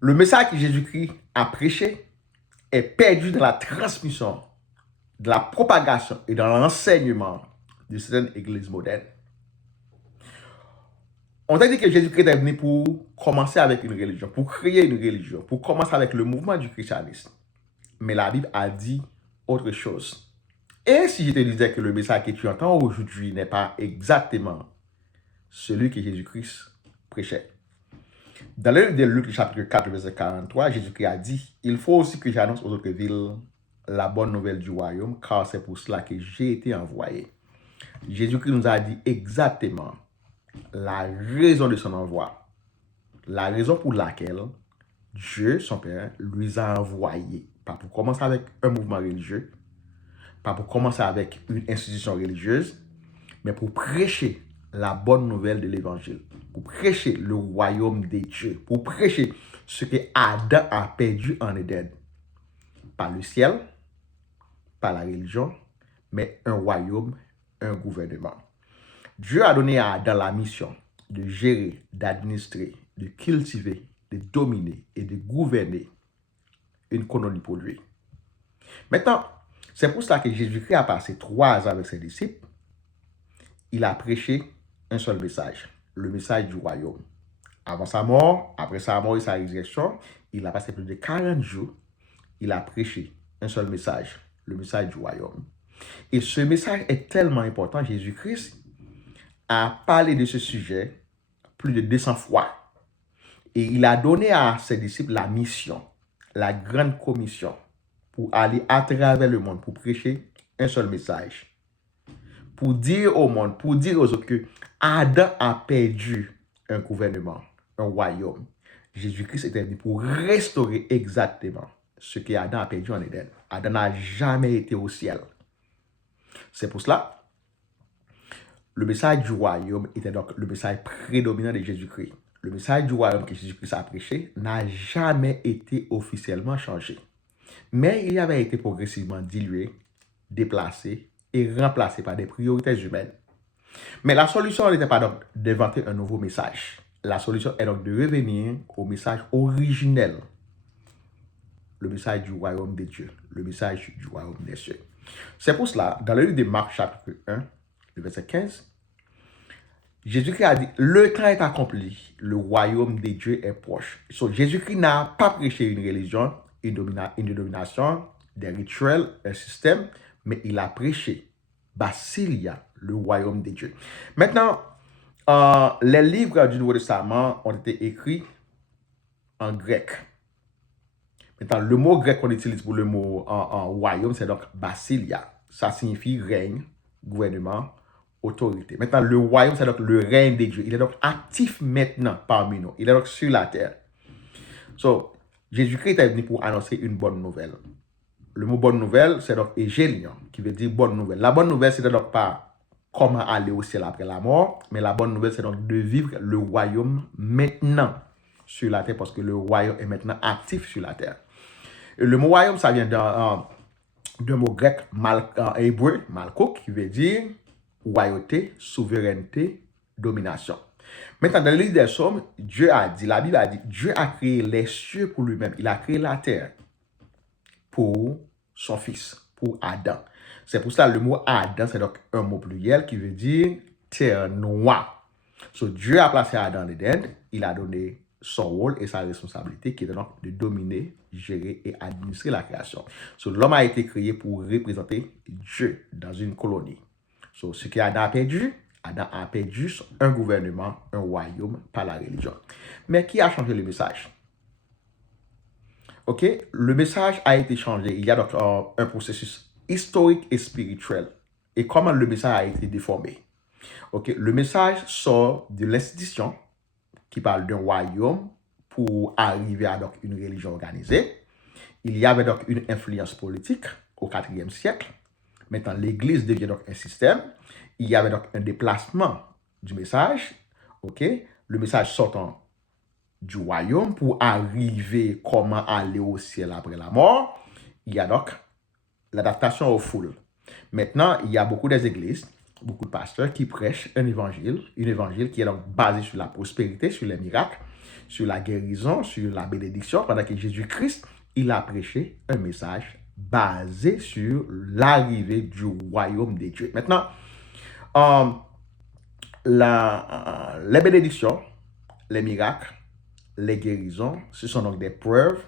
Le message que Jésus-Christ a prêché est perdu dans la transmission, de la propagation et dans l'enseignement de certaines églises modernes. On t'a dit que Jésus-Christ est venu pour commencer avec une religion, pour créer une religion, pour commencer avec le mouvement du christianisme. Mais la Bible a dit autre chose. Et si je te disais que le message que tu entends aujourd'hui n'est pas exactement celui que Jésus-Christ prêchait. Dans le livre de Luc, chapitre 4, verset 43, Jésus-Christ a dit, « Il faut aussi que j'annonce aux autres villes la bonne nouvelle du royaume, car c'est pour cela que j'ai été envoyé. » Jésus-Christ nous a dit exactement la raison de son envoi, la raison pour laquelle Dieu, son Père, lui a envoyé. Pas pour commencer avec un mouvement religieux, pas pour commencer avec une institution religieuse, mais pour prêcher la bonne nouvelle de l'évangile, pour prêcher le royaume des dieux, pour prêcher ce que Adam a perdu en Éden. Pas le ciel, pas la religion, mais un royaume, un gouvernement. Dieu a donné à Adam la mission de gérer, d'administrer, de cultiver, de dominer et de gouverner une colonie pour lui. Maintenant, c'est pour cela que Jésus-Christ a passé 3 ans avec ses disciples. Il a prêché un seul message, le message du royaume. Avant sa mort, après sa mort et sa résurrection, il a passé plus de 40 jours. Il a prêché un seul message, le message du royaume. Et ce message est tellement important, Jésus-Christ a parlé de ce sujet plus de 200 fois. Et il a donné à ses disciples la mission, la grande commission, pour aller à travers le monde, pour prêcher un seul message. Pour dire au monde, pour dire aux autres que Adam a perdu un gouvernement, un royaume. Jésus-Christ était venu pour restaurer exactement ce que Adam a perdu en Éden. Adam n'a jamais été au ciel. C'est pour cela le message du royaume était donc le message prédominant de Jésus-Christ. Le message du royaume que Jésus-Christ a prêché n'a jamais été officiellement changé. Mais il avait été progressivement dilué, déplacé et remplacé par des priorités humaines. Mais la solution n'était pas donc d'inventer un nouveau message. La solution est donc de revenir au message originel. Le message du royaume des dieux, le message du royaume des cieux. C'est pour cela, dans le livre de Marc chapitre 1, le verset 15, Jésus-Christ a dit, le temps est accompli, le royaume des dieux est proche. So, Jésus-Christ n'a pas prêché une religion, une domination, des rituels, un système, mais il a prêché Basilia, le royaume des dieux. Maintenant, les livres du Nouveau Testament ont été écrits en grec. Maintenant, le mot grec qu'on utilise pour le mot en royaume, c'est donc Basilia. Ça signifie règne, gouvernement, autorité. Maintenant, le royaume, c'est donc le règne des dieux. Il est donc actif maintenant parmi nous. Il est donc sur la terre. So, Jésus-Christ est venu pour annoncer une bonne nouvelle. Le mot bonne nouvelle, c'est donc évangélion, qui veut dire bonne nouvelle. La bonne nouvelle, c'est donc pas comment aller au ciel après la mort, mais la bonne nouvelle, c'est donc de vivre le royaume maintenant sur la terre, parce que le royaume est maintenant actif sur la terre. Et le mot royaume, ça vient d'un mot grec hébreu, malkouk, qui veut dire royauté, souveraineté, domination. Maintenant, dans le livre des Psaumes, Dieu a dit, la Bible a dit, Dieu a créé les cieux pour lui-même. Il a créé la terre pour son fils, pour Adam. C'est pour ça le mot Adam, c'est donc un mot pluriel qui veut dire terre noire. So, Dieu a placé Adam en Éden, il a donné son rôle et sa responsabilité qui est donc de dominer, gérer et administrer la création. So, l'homme a été créé pour représenter Dieu dans une colonie. So, ce qu'Adam a perdu un gouvernement, un royaume par la religion. Mais qui a changé le message? Ok, le message a été changé. Il y a donc un processus historique et spirituel. Et comment le message a été déformé? Ok, le message sort de l'institution qui parle d'un royaume pour arriver à donc une religion organisée. Il y avait donc une influence politique au IVe siècle. Maintenant, l'Église devient donc un système. Il y avait donc un déplacement du message. Ok, le message sortant du royaume pour arriver comment aller au ciel après la mort. Il y a donc l'adaptation aux foules. Maintenant, il y a beaucoup des églises, beaucoup de pasteurs qui prêchent un évangile qui est donc basé sur la prospérité, sur les miracles, sur la guérison, sur la bénédiction, pendant que Jésus-Christ, il a prêché un message basé sur l'arrivée du royaume de Dieu. Maintenant, les bénédictions, les miracles, les guérisons, ce sont donc des preuves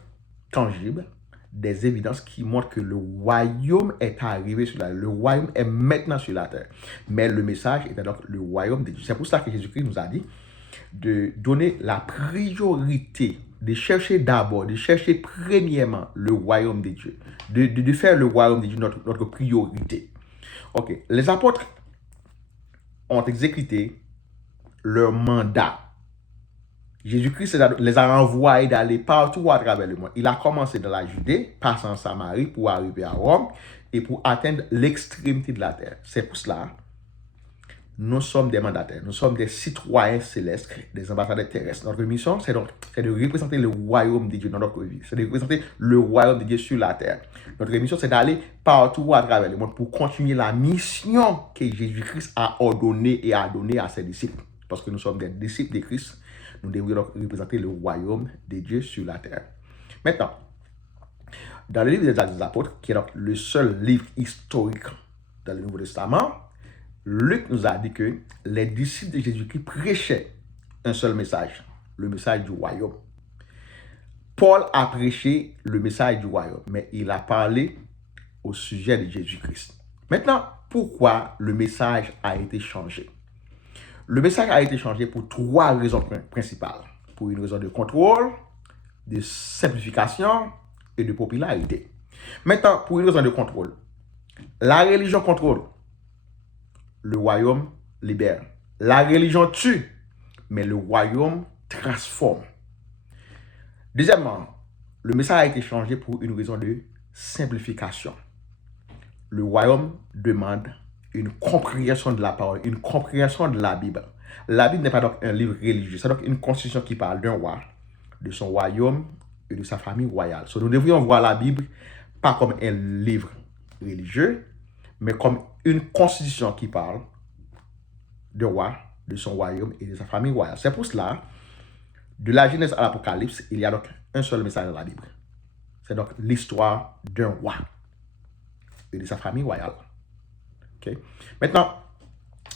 tangibles, des évidences qui montrent que le royaume est arrivé sur la terre. Le royaume est maintenant sur la terre. Mais le message était donc le royaume de Dieu. C'est pour ça que Jésus-Christ nous a dit de donner la priorité, de chercher d'abord, de chercher premièrement le royaume de Dieu, de faire le royaume de Dieu notre priorité. Ok, les apôtres ont exécuté leur mandat. Jésus-Christ les a envoyés d'aller partout à travers le monde. Il a commencé dans la Judée, passant en Samarie pour arriver à Rome et pour atteindre l'extrémité de la terre. C'est pour cela nous sommes des mandataires, nous sommes des citoyens célestes, des ambassadeurs terrestres. Notre mission, c'est de représenter le royaume de Dieu dans notre vie. C'est de représenter le royaume de Dieu sur la terre. Notre mission, c'est d'aller partout à travers le monde pour continuer la mission que Jésus-Christ a ordonnée et a donnée à ses disciples. Parce que nous sommes des disciples de Christ, nous devons donc représenter le royaume de Dieu sur la terre. Maintenant, dans le livre des Actes des Apôtres, qui est donc le seul livre historique dans le Nouveau Testament, Luc nous a dit que les disciples de Jésus-Christ prêchaient un seul message, le message du royaume. Paul a prêché le message du royaume, mais il a parlé au sujet de Jésus-Christ. Maintenant, pourquoi le message a été changé? Le message a été changé pour trois raisons principales. Pour une raison de contrôle, de simplification et de popularité. Maintenant, pour une raison de contrôle, la religion contrôle. Le royaume libère. La religion tue, mais le royaume transforme. Deuxièmement, le message a été changé pour une raison de simplification. Le royaume demande une compréhension de la parole, une compréhension de la Bible. La Bible n'est pas donc un livre religieux, c'est donc une constitution qui parle d'un roi, de son royaume et de sa famille royale. So, nous devrions voir la Bible pas comme un livre religieux, mais comme une constitution qui parle de roi, de son royaume et de sa famille royale. C'est pour cela, de la Genèse à l'Apocalypse, il y a donc un seul message dans la Bible. C'est donc l'histoire d'un roi et de sa famille royale. Okay? Maintenant,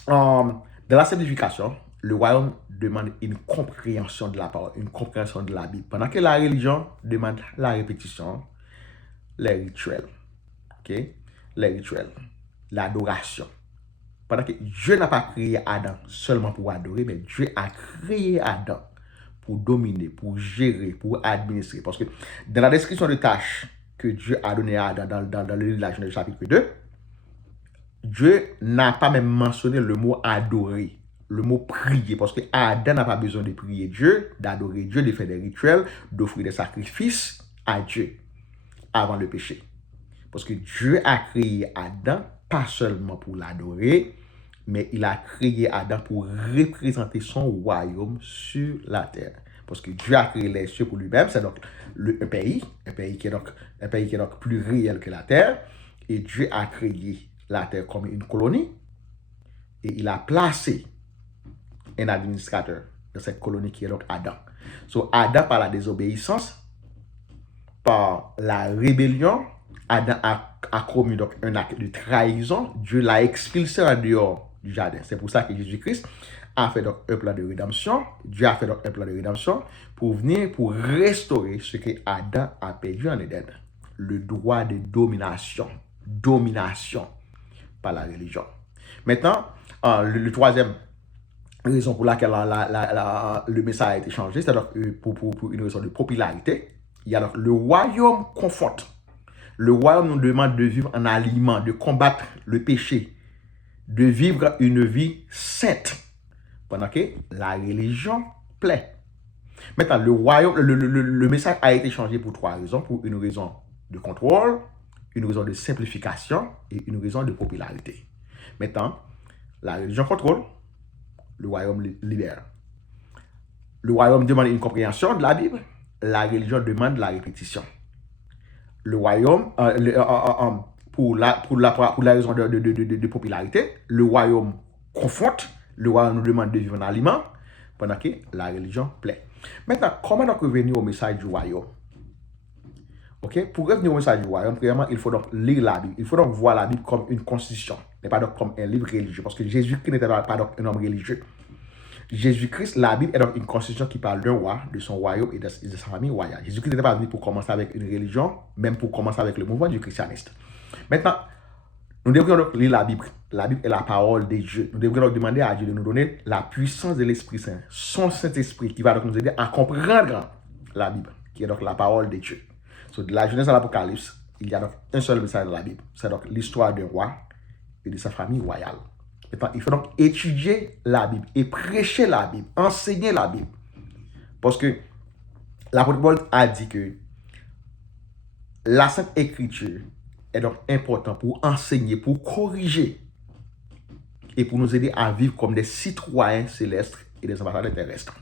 dans la simplification, le royaume demande une compréhension de la parole, une compréhension de la Bible. Pendant que la religion demande la répétition, les rituels. Okay? Les rituels, l'adoration. Pendant que Dieu n'a pas créé Adam seulement pour adorer, mais Dieu a créé Adam pour dominer, pour gérer, pour administrer. Parce que dans la description de tâches que Dieu a donné à Adam dans le livre de la Genèse chapitre 2, Dieu n'a pas même mentionné le mot adorer, le mot prier, parce que Adam n'a pas besoin de prier Dieu, d'adorer Dieu, de faire des rituels, d'offrir des sacrifices à Dieu avant le péché. Parce que Dieu a créé Adam pas seulement pour l'adorer, mais il a créé Adam pour représenter son royaume sur la terre. Parce que Dieu a créé les cieux pour lui-même, c'est donc un pays qui est donc plus réel que la terre. Et Dieu a créé la terre comme une colonie. Et il a placé un administrateur de cette colonie qui est donc Adam. So Adam, par la désobéissance, par la rébellion, Adam a commis donc un acte de trahison. Dieu l'a expulsé en dehors du jardin. C'est pour ça que Jésus-Christ a fait donc un plan de rédemption. Dieu a fait donc un plan de rédemption pour venir, pour restaurer ce que Adam a perdu en Éden. Le droit de domination. Domination par la religion. Maintenant, le troisième raison pour laquelle le message a été changé, c'est donc pour une raison de popularité. Il y a donc le royaume conforte. Le royaume nous demande de vivre en aliment, de combattre le péché, de vivre une vie sainte, pendant que la religion plaît. Maintenant, le message a été changé pour trois raisons. Pour une raison de contrôle, une raison de simplification et une raison de popularité. Maintenant, la religion contrôle, le royaume libère. Le royaume demande une compréhension de la Bible, la religion demande la répétition. Le royaume, pour la raison de popularité, le royaume conforte, le royaume nous demande de vivre en aliment, pendant que la religion plaît. Maintenant, comment donc revenir au message du royaume? Ok? Pour revenir au message du royaume, premièrement, il faut donc lire la Bible. Il faut donc voir la Bible comme une constitution, et pas donc comme un livre religieux, parce que Jésus-Christ n'était pas donc un homme religieux. Jésus-Christ, la Bible est donc une constitution qui parle d'un roi, de son royaume et de sa famille royale. Jésus-Christ n'était pas venu pour commencer avec une religion, même pour commencer avec le mouvement du christianisme. Maintenant, nous devrions donc lire la Bible. La Bible est la parole de Dieu. Nous devrions donc demander à Dieu de nous donner la puissance de l'Esprit Saint, son Saint-Esprit, qui va donc nous aider à comprendre la Bible, qui est donc la parole de Dieu. So, de la Genèse à l'Apocalypse, il y a donc un seul message dans la Bible. C'est donc l'histoire d'un roi et de sa famille royale. Maintenant, il faut donc étudier la Bible et prêcher la Bible, enseigner la Bible. Parce que l'apôtre Paul a dit que la Sainte Écriture est donc importante pour enseigner, pour corriger et pour nous aider à vivre comme des citoyens célestes et des ambassadeurs terrestres.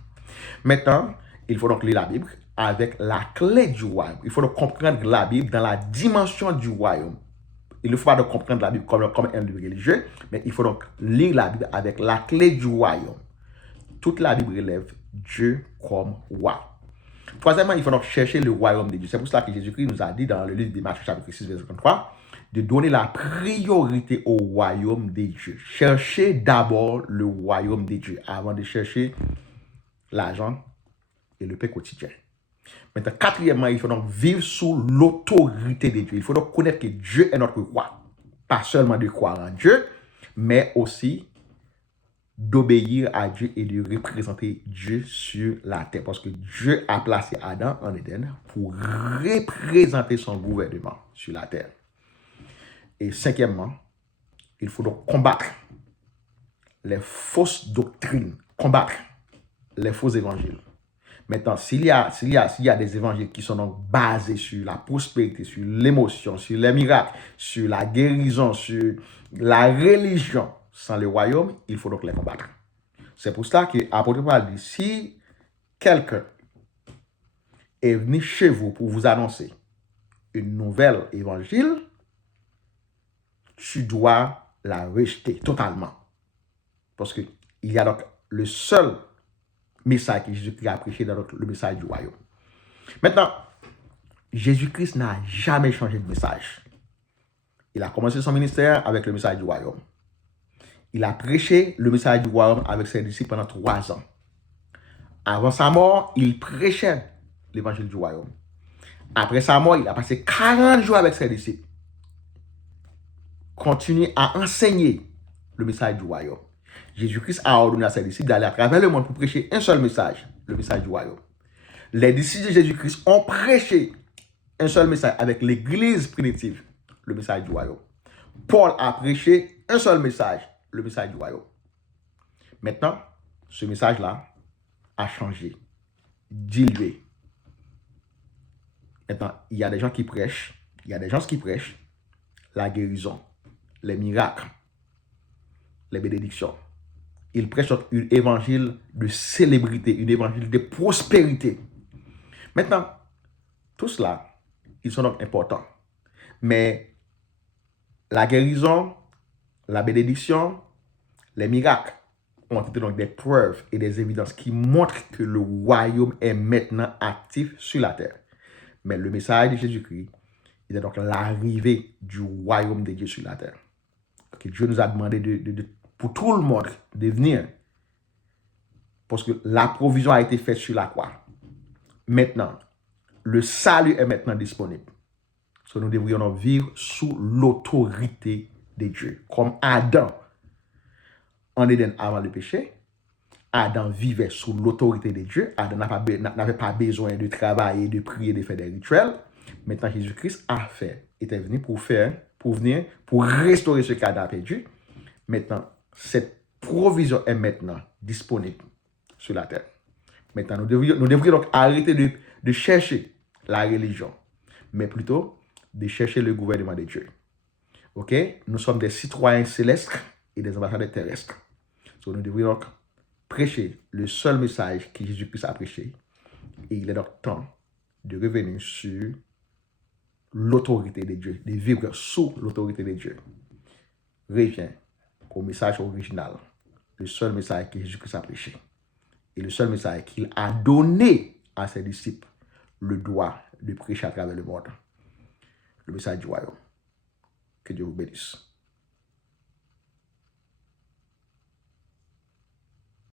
Maintenant, il faut donc lire la Bible avec la clé du royaume. Il faut donc comprendre la Bible dans la dimension du royaume. Il ne faut pas donc comprendre la Bible comme un livre religieux, mais il faut donc lire la Bible avec la clé du royaume. Toute la Bible relève Dieu comme roi. Troisièmement, il faut donc chercher le royaume de Dieu. C'est pour cela que Jésus-Christ nous a dit dans le livre de Matthieu chapitre 6, verset 53, de donner la priorité au royaume de Dieu. Cherchez d'abord le royaume de Dieu avant de chercher l'argent et le pain quotidien. Maintenant, quatrièmement, il faut donc vivre sous l'autorité de Dieu. Il faut donc connaître que Dieu est notre roi. Pas seulement de croire en Dieu, mais aussi d'obéir à Dieu et de représenter Dieu sur la terre. Parce que Dieu a placé Adam en Éden pour représenter son gouvernement sur la terre. Et cinquièmement, il faut donc combattre les fausses doctrines, combattre les faux évangiles. Maintenant, s'il y a des évangiles qui sont donc basés sur la prospérité, sur l'émotion, sur les miracles, sur la guérison, sur la religion, sans le royaume, il faut donc les combattre. C'est pour cela que l'apôtre Paul dit, si quelqu'un est venu chez vous pour vous annoncer une nouvelle évangile, tu dois la rejeter totalement. Parce qu'il y a donc le seul message que Jésus-Christ a prêché dans le message du royaume. Maintenant, Jésus-Christ n'a jamais changé de message. Il a commencé son ministère avec le message du royaume. Il a prêché le message du royaume avec ses disciples pendant 3 ans. Avant sa mort, il prêchait l'évangile du royaume. Après sa mort, il a passé 40 jours avec ses disciples. Continue à enseigner le message du royaume. Jésus-Christ a ordonné à ses disciples d'aller à travers le monde pour prêcher un seul message, le message du royaume. Les disciples de Jésus-Christ ont prêché un seul message avec l'église primitive, le message du royaume. Paul a prêché un seul message, le message du royaume. Maintenant, ce message-là a changé, dilué. Maintenant, il y a des gens qui prêchent, la guérison, les miracles, les bénédictions. Ils prêchent un évangile de célébrité, un évangile de prospérité. Maintenant, tout cela, ils sont donc importants. Mais la guérison, la bénédiction, les miracles ont été donc des preuves et des évidences qui montrent que le royaume est maintenant actif sur la terre. Mais le message de Jésus-Christ, il est donc l'arrivée du royaume de Dieu sur la terre. Okay, Dieu nous a demandé pour tout le monde de venir. Parce que la provision a été faite sur la croix. Maintenant, le salut est maintenant disponible. So, nous devrions donc vivre sous l'autorité de Dieu. Comme Adam en Éden avant le péché, Adam vivait sous l'autorité de Dieu. Adam n'avait pas besoin de travailler, de prier, de faire des rituels. Maintenant, Jésus-Christ était venu pour venir, pour restaurer ce qu'Adam a perdu. Maintenant, cette provision est maintenant disponible sur la terre. Maintenant, nous devrions donc arrêter de chercher la religion, mais plutôt de chercher le gouvernement de Dieu. Ok? Nous sommes des citoyens célestes et des ambassadeurs terrestres. Donc, nous devrions donc prêcher le seul message que Jésus-Christ a prêché. Et il est donc temps de revenir sur l'autorité de Dieu, de vivre sous l'autorité de Dieu. Reviens au message original, le seul message que Jésus-Christ a prêché. Et le seul message qu'il a donné à ses disciples, le droit de prêcher à travers le monde. Le message du royaume. Que Dieu vous bénisse.